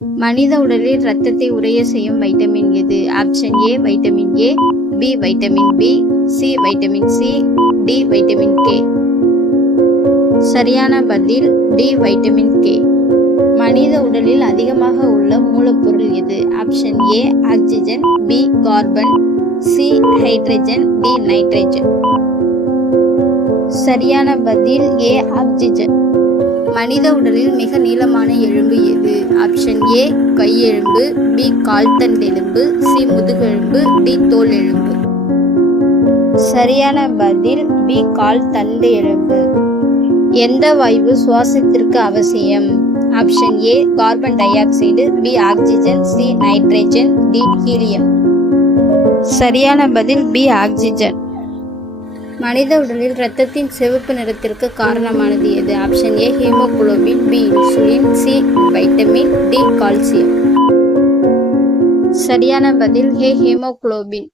மனித உடலில் இரத்தத்தை உறைய செய்யும் வைட்டமின் எது? Option A vitamin A, B vitamin B, C vitamin C, D vitamin K. சரியான பதில் டி வைட்டமின் கே. மனித உடலில் அதிகமாக உள்ள மூலப்பொருள் எது? Option A oxygen, B carbon, C hydrogen, D nitrogen. சரியான பதில் ஏ ஆக்சிஜன். மனித உடலில் மிக நீளமான எலும்பு எது? ஆப்ஷன் ஏ கையெலும்பு, பி கால்தண்டெலும்பு, சி முதுகெலும்பு, டி தோல் எலும்பு. சரியான பதில் பி கால்தண்டு எலும்பு. எந்த வாயு சுவாசத்திற்கு அவசியம்? Option A carbon dioxide, B oxygen, C nitrogen, D helium. சரியான பதில் பி ஆக்சிஜன். மனித உடலில் இரத்தத்தின் சிவப்பு நிறத்திற்கு காரணமானது எது? Option A haemoglobin, B insulin, C vitamin, D calcium. சரியான பதில் ஏ ஹீமோகுளோபின்.